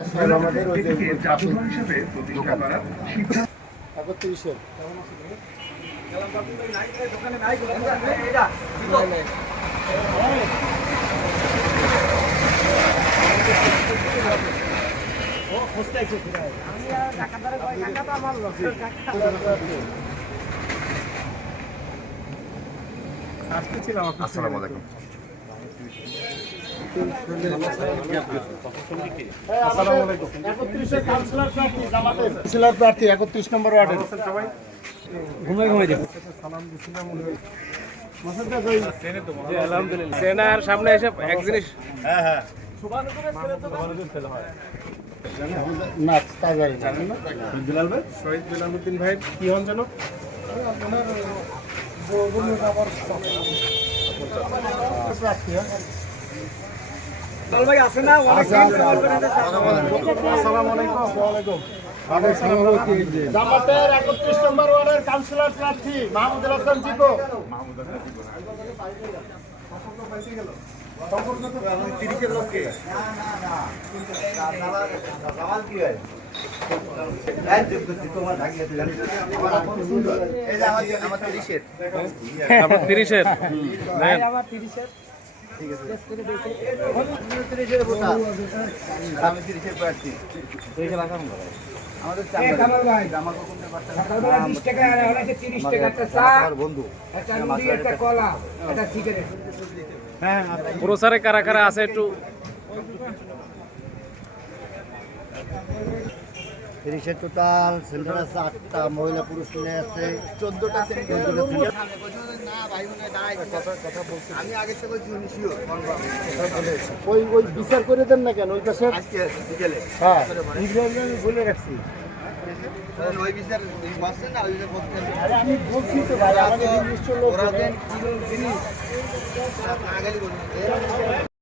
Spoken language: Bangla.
আমাদের ওই যে জাদুঘর হিসেবে প্রতিষ্ঠা করা শিক্ষা 31-এর দোকানে নাই এটা ও খুঁজতে আইছে আমি ঢাকাদারে কই ঢাকা তো আমার লোক আজকে ছিলাম। আসসালামু আলাইকুম। প্রার্থী 31 নম্বর ওয়ার্ডের সেনার সামনে এসে এক জিনিস শহীদ বিলালউদ্দিন ভাই কি হন যেন প্রার্থী ভাই আছে না? জামাতের 31 নম্বর ওয়ার্ডের কাউন্সিলর প্রার্থী মাহমুদুল হাসান জিকো। আমার 30-এর পুরসারে কারা কারা আছে একটু 30-এর টোটাল সেন্টার আছে 8টা, মহিলা পুরুষ মিলে আছে 14টা সেন্টার। আমি আগে থেকে বলছি ওই বিচার করে দেন না কেন ওই পাশে বিকেলে হ্যাঁ আমি বলে রাখছি। ওই বিচার বসছেন না, ওই বিচার বলতে আরে আমি বলছি তো ভাই আমাদের নিশ্চয় লোক ওরা দেন কি জিনিস আগালি বলুন।